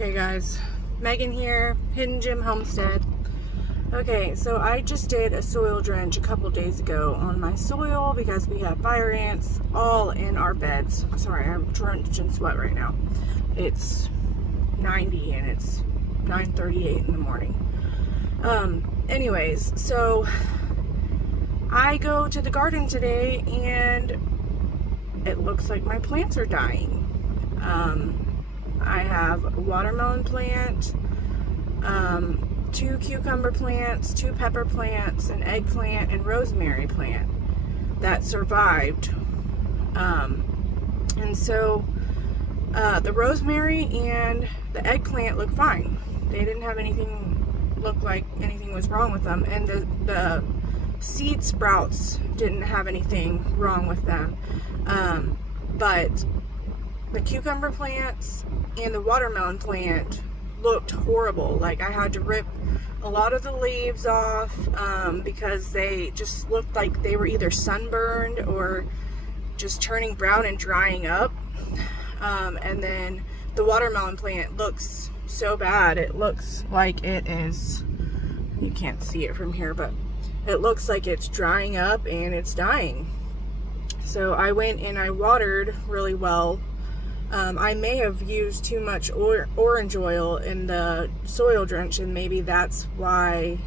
Okay guys, Megan here, Hidden Gem Homestead. Okay, so I just did a soil drench a couple days ago on my soil because we have fire ants all in our beds. Sorry, I'm drenched in sweat right now. It's 90 and it's 9:38 in the morning. Anyways, so I go to the garden today and it looks like my plants are dying. I have a watermelon plant, 2 cucumber plants, 2 pepper plants, an eggplant, and rosemary plant that survived. And so the rosemary and the eggplant look fine. They didn't have anything look like anything was wrong with them, and the seed sprouts didn't have anything wrong with them. But the cucumber plants and the watermelon plant looked horrible. Like I had to rip a lot of the leaves off because they just looked like they were either sunburned or just turning brown and drying up. And then the watermelon plant looks so bad. It looks like it is, you can't see it from here, but it looks like it's drying up and it's dying. So I went and I watered really well. I may have used too much orange oil in the soil drench, and maybe that's why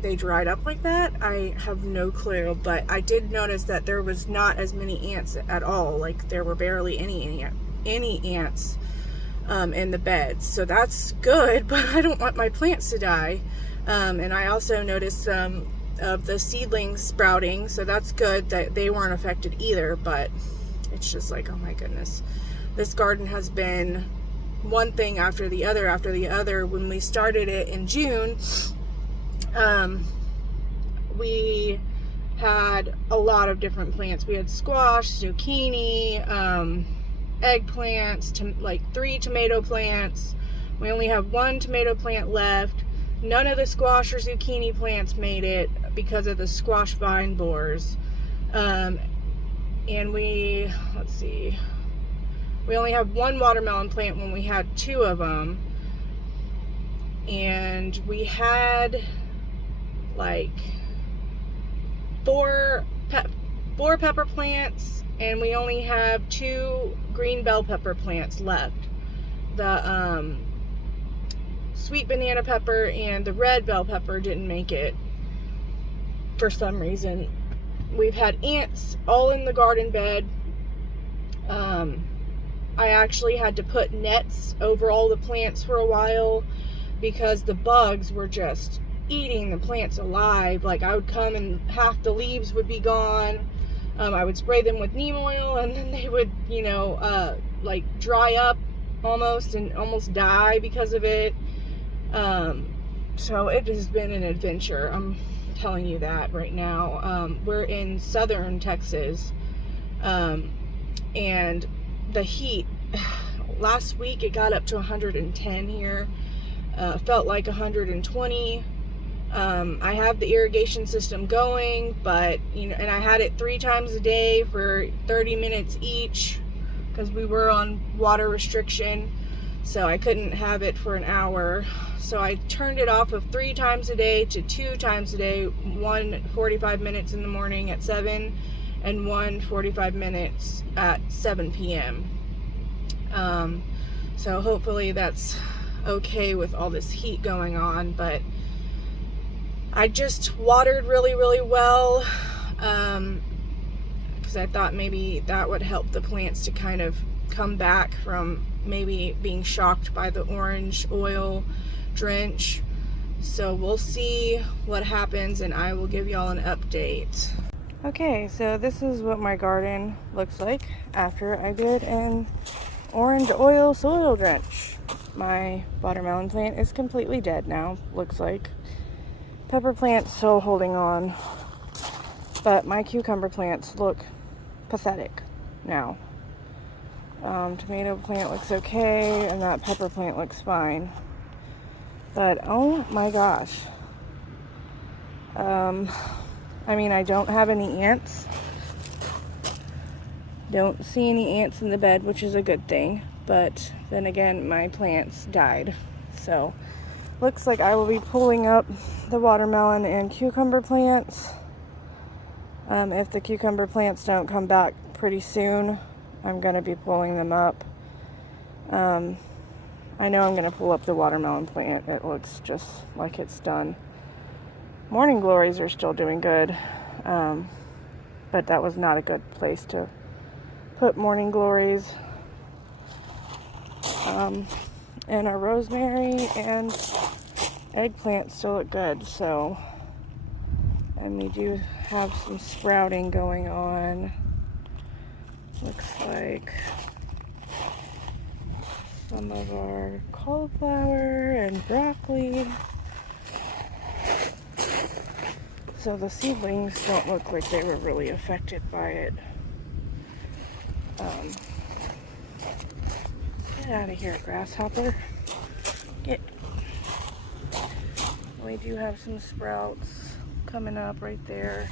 they dried up like that. I have no clue, but I did notice that there was not as many ants at all. Like there were barely any ants in the beds. So that's good, but I don't want my plants to die. And I also noticed some of the seedlings sprouting, so that's good that they weren't affected either. But it's just like, oh my goodness, this garden has been one thing after the other. When we started it in June, we had a lot of different plants. We had squash, zucchini, eggplants, like 3 tomato plants. We only have 1 tomato plant left. None of the squash or zucchini plants made it because of the squash vine borers. And we only have 1 watermelon plant when we had 2 of them. And we had like 4 pepper plants, and we only have 2 green bell pepper plants left. The sweet banana pepper and the red bell pepper didn't make it for some reason. We've had ants all in the garden bed. I actually had to put nets over all the plants for a while because the bugs were just eating the plants alive. Like I would come and half the leaves would be gone. I would spray them with neem oil and then they would, like dry up almost and almost die because of it. So it has been an adventure. I'm telling you that right now. We're in southern Texas, and the heat, last week it got up to 110 here. Felt like 120. I have the irrigation system going, but and I had it 3 times a day for 30 minutes each because we were on water restriction, so I couldn't have it for an hour. So I turned it off of 3 times a day to 2 times a day, 1 45 minutes in the morning at 7 and 1 45 minutes at 7 p.m. So hopefully that's okay with all this heat going on. But I just watered really well because I thought maybe that would help the plants to kind of come back from maybe being shocked by the orange oil drench. So we'll see what happens and I will give y'all an update. Okay, so this is what my garden looks like after I did an orange oil soil drench. My watermelon plant is completely dead now, looks like. Pepper plant's still holding on, but my cucumber plants look pathetic now. Tomato plant looks okay, and that pepper plant looks fine. But oh my gosh. I mean, I don't have any ants. Don't see any ants in the bed, which is a good thing. but then again, my plants died. So looks like I will be pulling up the watermelon and cucumber plants. If the cucumber plants don't come back pretty soon, I'm going to be pulling them up. I know I'm going to pull up the watermelon plant. It looks just like it's done. Morning glories are still doing good, but that was not a good place to put morning glories. And our rosemary and eggplant still look good, so, and we do have some sprouting going on. Looks like some of our cauliflower and broccoli. So the seedlings don't look like they were really affected by it. Get out of here, grasshopper. Get. We do have some sprouts coming up right there.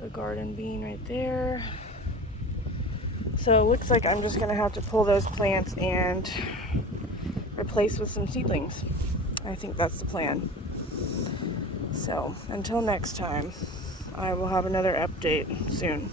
The garden bean right there. So it looks like I'm just going to have to pull those plants and replace with some seedlings. I think that's the plan. So until next time, I will have another update soon.